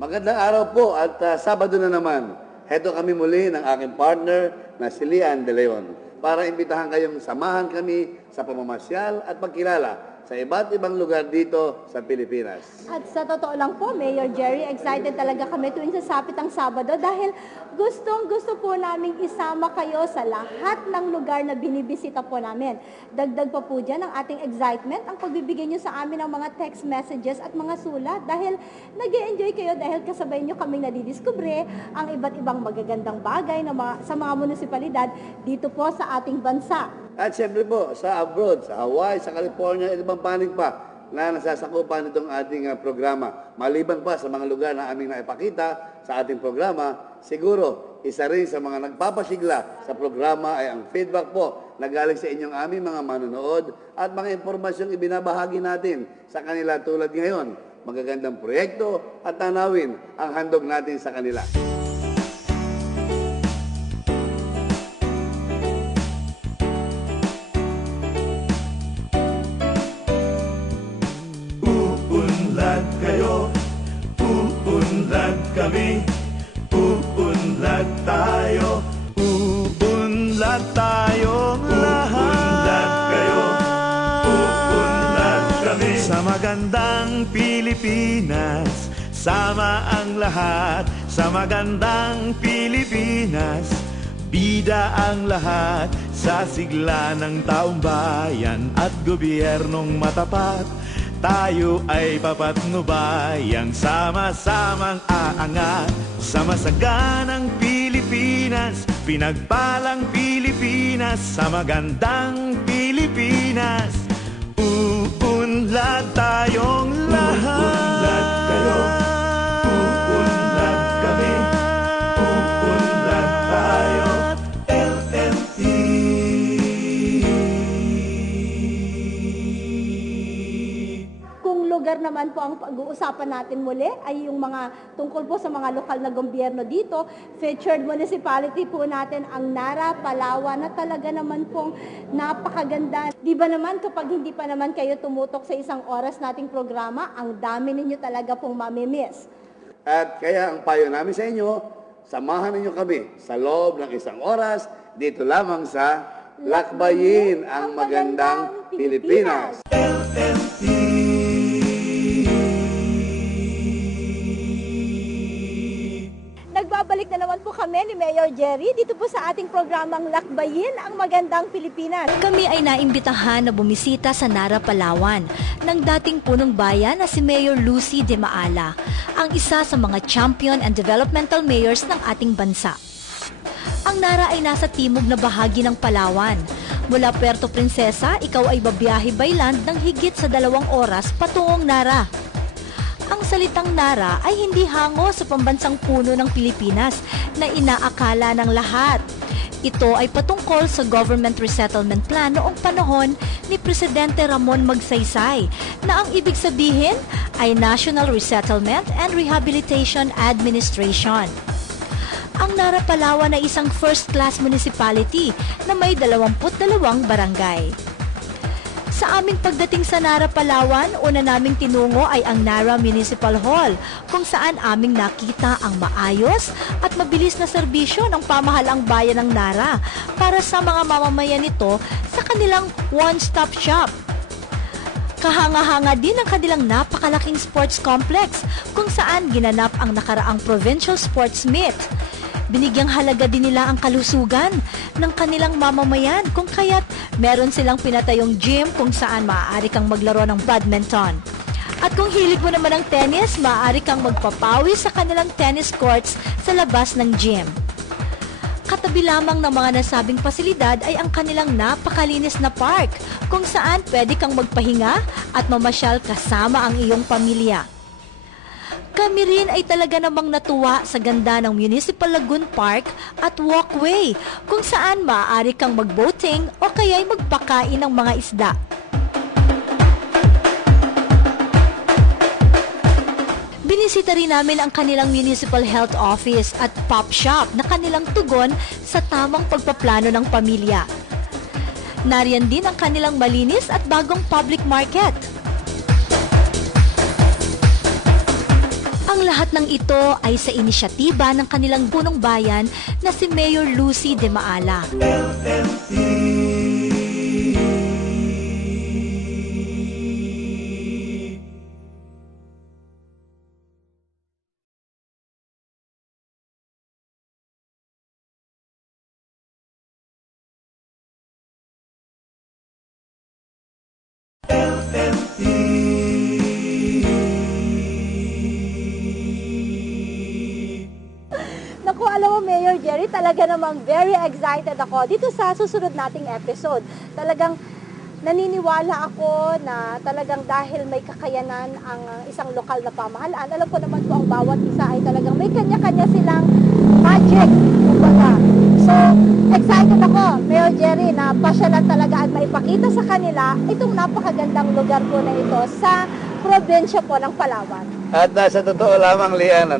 Magandang araw po at Sabado na naman. Heto kami muli ng aking partner na si Lian De Leon para imbitahan kayong samahan kami sa pamamasyal at pagkilala sa iba't ibang lugar dito sa Pilipinas. At sa totoo lang po, Mayor Jerry, excited talaga kami tuwing sasapit ang Sabado dahil gustong-gusto po naming isama kayo sa lahat ng lugar na binibisita po namin. Dagdag pa po dyan ang ating excitement, ang pagbibigay nyo sa amin ng mga text messages at mga sulat dahil nag-e-enjoy kayo dahil kasabay nyo kaming nadidiskubre ang iba't ibang magagandang bagay na sa mga munisipalidad dito po sa ating bansa. At siyempre po, sa abroad, sa Hawaii, sa California, at ibang panig pa na nasasakupan itong ating programa. Maliban pa sa mga lugar na aming naipakita sa ating programa, siguro isa rin sa mga nagpapasigla sa programa ay ang feedback po na galing sa inyong aming mga manonood at mga impormasyong ibinabahagi natin sa kanila tulad ngayon. Magagandang proyekto at tanawin ang handog natin sa kanila. Uunlad kayo, uunlad kami, uunlad tayo, uunlad tayong lahat. Uunlad kayo, uunlad kami. Sa magandang Pilipinas, sama ang lahat. Sa magandang Pilipinas, bida ang lahat. Sa sigla ng taong bayan at gobyernong matapat, tayo ay papatnubayang sama-samang aangat sa masaganang Pilipinas, pinagpalang Pilipinas, sa magandang Pilipinas. Uunlad tayong lahat. Uunlad kayo, uunlad kami, uunlad tayo, LME. Kung lugar naman po ang pag-uusapan natin muli ay yung mga tungkol po sa mga lokal na gobyerno dito. Featured municipality po natin ang Nara, Palawan na talaga naman pong napakaganda. Di ba naman kapag hindi pa naman kayo tumutok sa isang oras nating programa, ang dami ninyo talaga pong mamimiss. At kaya ang payo namin sa inyo, samahan ninyo kami sa loob ng isang oras dito lamang sa Lakbayin ang Magandang Pilipinas. Nagbabalik na naman po kami ni Mayor Jerry dito po sa ating programang Lakbayin ang Magandang Pilipinas. Kami ay naimbitahan na bumisita sa Nara, Palawan ng dating punong bayan na si Mayor Lucy de Maala, ang isa sa mga champion and developmental mayors ng ating bansa. Ang Nara ay nasa timog na bahagi ng Palawan. Mula Puerto Princesa, ikaw ay babiyahe by land ng higit sa 2 oras patungong Nara. Ang salitang Nara ay hindi hango sa pambansang puno ng Pilipinas na inaakala ng lahat. Ito ay patungkol sa Government Resettlement Plan noong panahon ni Presidente Ramon Magsaysay na ang ibig sabihin ay National Resettlement and Rehabilitation Administration. Ang Nara, Palawan ay isang first-class municipality na may 22 barangay. Sa aming pagdating sa Nara, Palawan, una naming tinungo ay ang Nara Municipal Hall, kung saan aming nakita ang maayos at mabilis na serbisyo ng pamahalang bayan ng Nara para sa mga mamamayan nito sa kanilang one-stop shop. Kahanga-hanga din ang kanilang napakalaking sports complex kung saan ginanap ang nakaraang Provincial Sports Meet. Binigyang halaga din nila ang kalusugan ng kanilang mamamayan kung kaya't meron silang pinatayong gym kung saan maaari kang maglaro ng badminton. At kung hilig mo naman ng tennis, maaari kang magpapawi sa kanilang tennis courts sa labas ng gym. Katabi lamang ng mga nasabing pasilidad ay ang kanilang napakalinis na park kung saan pwede kang magpahinga at mamasyal kasama ang iyong pamilya. Kami rin ay talaga namang natuwa sa ganda ng Municipal Lagoon Park at walkway kung saan maaari kang mag-boating o kaya'y magpakain ng mga isda. Binisita rin namin ang kanilang Municipal Health Office at Pop Shop na kanilang tugon sa tamang pagpaplano ng pamilya. Nariyan din ang kanilang malinis at bagong public market. Ang lahat ng ito ay sa inisyatiba ng kanilang punong bayan na si Mayor Lucy de Maala. Naku, alam mo, Mayor Jerry, talaga namang very excited ako dito sa susunod nating episode. Talagang naniniwala ako na talagang dahil may kakayanan ang isang lokal na pamahalaan, alam ko naman po ang bawat isa ay talagang may kanya-kanya silang magic, kumbaga. So, excited ako, Mayor Jerry, na pasyalan talaga at maipakita sa kanila itong napakagandang lugar po na ito sa probinsya po ng Palawan. At sa totoo lamang, Lian,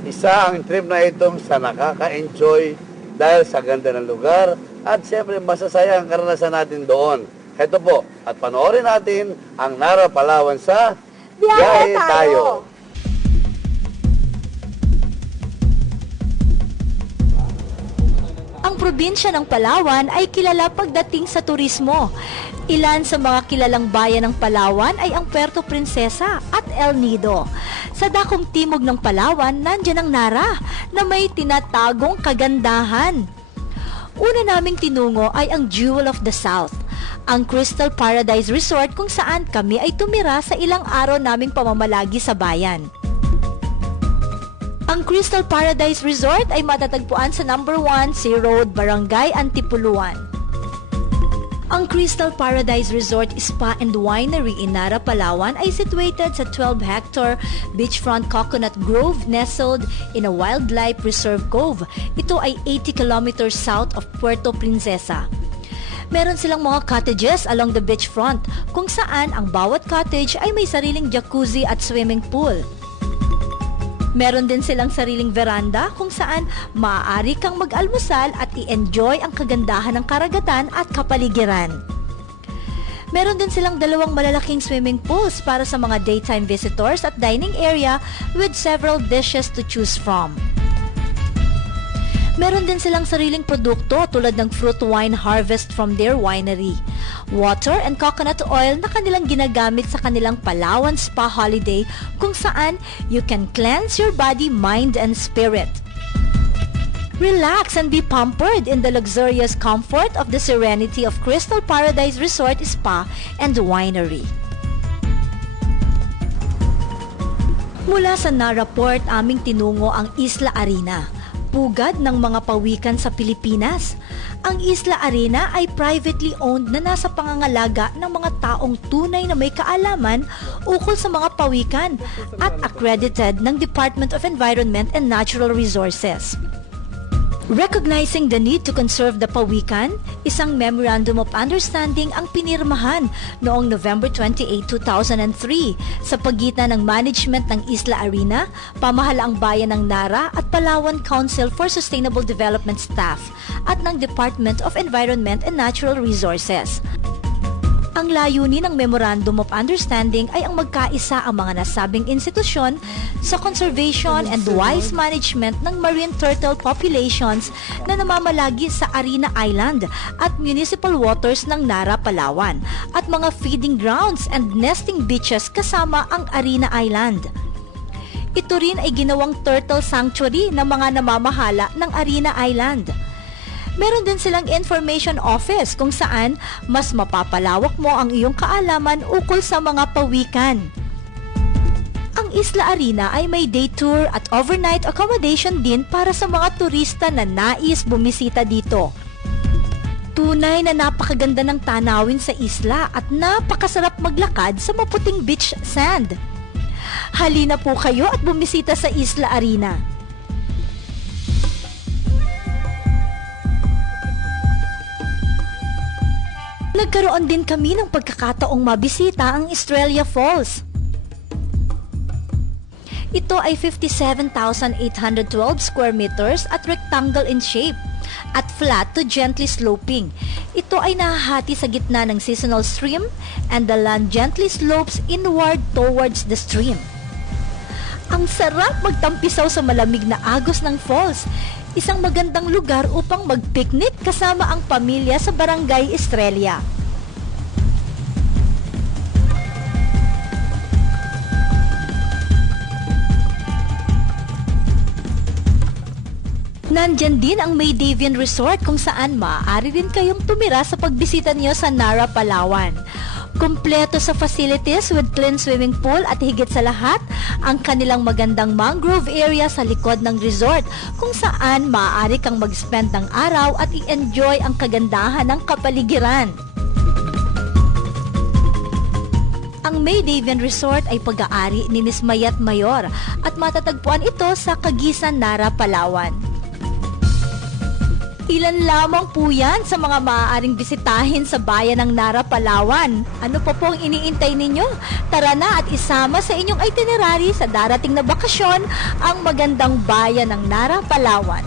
isa ang trip na itong sa nakaka-enjoy dahil sa ganda ng lugar at siyempre masasaya ang karanasan natin doon. Ito po, at panoorin natin ang Nara Palawan sa Biyahe Tayo! Ang probinsya ng Palawan ay kilala pagdating sa turismo. Ilan sa mga kilalang bayan ng Palawan ay ang Puerto Princesa at El Nido. Sa dakong timog ng Palawan, nandiyan ang Nara na may tinatagong kagandahan. Una naming tinungo ay ang Jewel of the South, ang Crystal Paradise Resort kung saan kami ay tumira sa ilang araw naming pamamalagi sa bayan. Ang Crystal Paradise Resort ay matatagpuan sa number 1 Sea Road, Barangay Antipuluan. Ang Crystal Paradise Resort Spa and Winery in Nara, Palawan ay situated sa 12-hectare beachfront coconut grove nestled in a wildlife reserve cove. Ito ay 80 kilometers south of Puerto Princesa. Meron silang mga cottages along the beachfront kung saan ang bawat cottage ay may sariling jacuzzi at swimming pool. Meron din silang sariling veranda kung saan maaari kang mag-almusal at i-enjoy ang kagandahan ng karagatan at kapaligiran. Meron din silang 2 malalaking swimming pools para sa mga daytime visitors at dining area with several dishes to choose from. Meron din silang sariling produkto tulad ng fruit wine harvest from their winery, water and coconut oil na kanilang ginagamit sa kanilang Palawan Spa Holiday kung saan you can cleanse your body, mind, and spirit. Relax and be pampered in the luxurious comfort of the serenity of Crystal Paradise Resort Spa and Winery. Mula sa Nara Port, aming tinungo ang Isla Arena, pugad ng mga pawikan sa Pilipinas. Ang Isla Arena ay privately owned na nasa pangangalaga ng mga taong tunay na may kaalaman ukol sa mga pawikan at accredited ng Department of Environment and Natural Resources. Recognizing the need to conserve the pawikan, isang Memorandum of Understanding ang pinirmahan noong November 28, 2003 sa pagitan ng management ng Isla Arena, pamahalaang bayan ng Nara at Palawan Council for Sustainable Development staff at ng Department of Environment and Natural Resources. Ang layunin ng Memorandum of Understanding ay ang magkaisa ang mga nasabing institusyon sa conservation and wise management ng marine turtle populations na namamalagi sa Arena Island at municipal waters ng Nara, Palawan at mga feeding grounds and nesting beaches kasama ang Arena Island. Ito rin ay ginawang turtle sanctuary ng mga namamahala ng Arena Island. Meron din silang information office kung saan mas mapapalawak mo ang iyong kaalaman ukol sa mga pawikan. Ang Isla Arena ay may day tour at overnight accommodation din para sa mga turista na nais bumisita dito. Tunay na napakaganda ng tanawin sa isla at napakasarap maglakad sa maputing beach sand. Halina po kayo at bumisita sa Isla Arena. Nagkaroon din kami ng pagkakataong mabisita ang Estrella Falls. Ito ay 57,812 square meters at rectangle in shape at flat to gently sloping. Ito ay nahahati sa gitna ng seasonal stream and the land gently slopes inward towards the stream. Ang sarap magtampisaw sa malamig na agos ng falls. Isang magandang lugar upang mag-picnic kasama ang pamilya sa Barangay Estrella. Nandyan din ang Maydavian Resort kung saan maaari rin kayong tumira sa pagbisita niyo sa Nara, Palawan. Kumpleto sa facilities with clean swimming pool at higit sa lahat, ang kanilang magandang mangrove area sa likod ng resort kung saan maaari kang mag-spend ng araw at i-enjoy ang kagandahan ng kapaligiran. Ang Maydavian Resort ay pag-aari ni Ms. Mayat Mayor at matatagpuan ito sa Kagisan, Nara, Palawan. Ilan lamang po yan sa mga maaaring bisitahin sa bayan ng Nara, Palawan. Ano pa po ang iniintay ninyo? Tara na at isama sa inyong itinerary sa darating na bakasyon ang magandang bayan ng Nara, Palawan.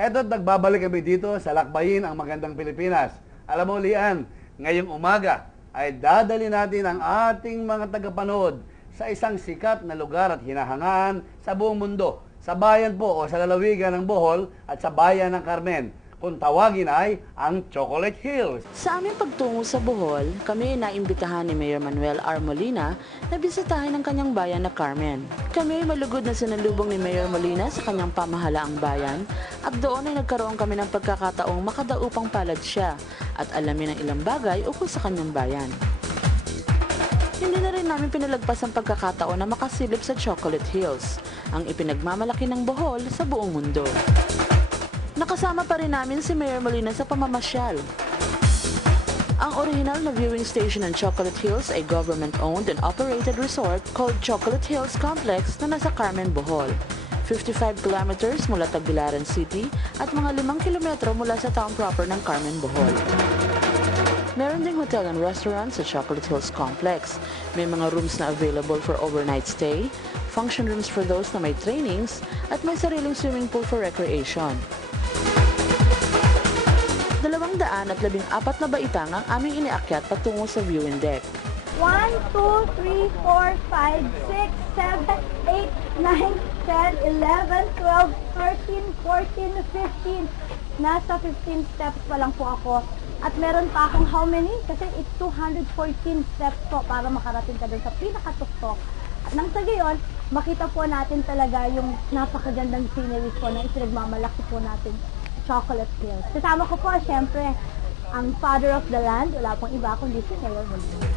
Eto, nagbabalik kami dito sa Lakbayin ang Magandang Pilipinas. Alam mo, Lian, ngayong umaga ay dadali natin ang ating mga tagapanood sa isang sikat na lugar at hinahangaan sa buong mundo. Sa bayan po o sa lalawigan ng Bohol at sa bayan ng Carmen. Kung tawagin ay ang Chocolate Hills. Sa aming pagtungo sa Bohol, kami ay naimbitahan ni Mayor Manuel R. Molina na bisitahin ang kanyang bayan na Carmen. Kami ay malugod na sinalubong ni Mayor Molina sa kanyang pamahalaang bayan at doon ay nagkaroon kami ng pagkakataong makadaupang palad siya at alamin ang ilang bagay ukol sa kanyang bayan. Hindi na rin namin pinalagpas ang pagkakataon na makasilip sa Chocolate Hills, ang ipinagmamalaki ng Bohol sa buong mundo. Nakasama pa rin namin si Mayor Molina sa pamamasyal. Ang original na viewing station ng Chocolate Hills ay government-owned and operated resort called Chocolate Hills Complex na nasa Carmen, Bohol. 55 kilometers mula Tagbilaran City at mga 5 kilometro mula sa town proper ng Carmen, Bohol. Meron ding hotel and restaurant sa Chocolate Hills Complex. May mga rooms na available for overnight stay, function rooms for those na may trainings, at may sariling swimming pool for recreation. 214 na baitang ang aming iniakyat patungo sa viewing deck. 1, 2, 3, 4, 5, 6, 7, 8, 9, 10, 11, 12, 13, 14, 15. Nasa 15 steps pa lang po ako. At meron pa akong how many? Kasi it's 214 steps po para makarating ka doon sa pinakatuktok. At nang sa gayon, makita po natin talaga yung napakagandang scenery po na ipinagmamalaki po natin. Chocolate Hills. Kasama ko po, syempre, ang father of the land. Wala pong iba kundi si Mayor Molina.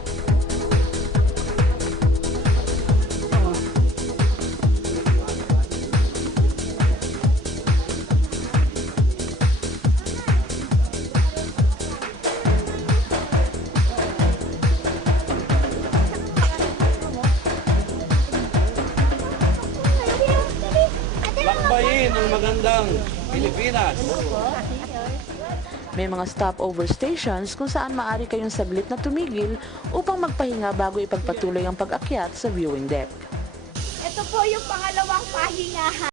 Lakbayin ang Magandang Pilipinas. May mga stopover stations kung saan maaari kayong saglit na tumigil upang magpahinga bago ipagpatuloy ang pag-akyat sa viewing deck. Ito po yung pangalawang pahingahan.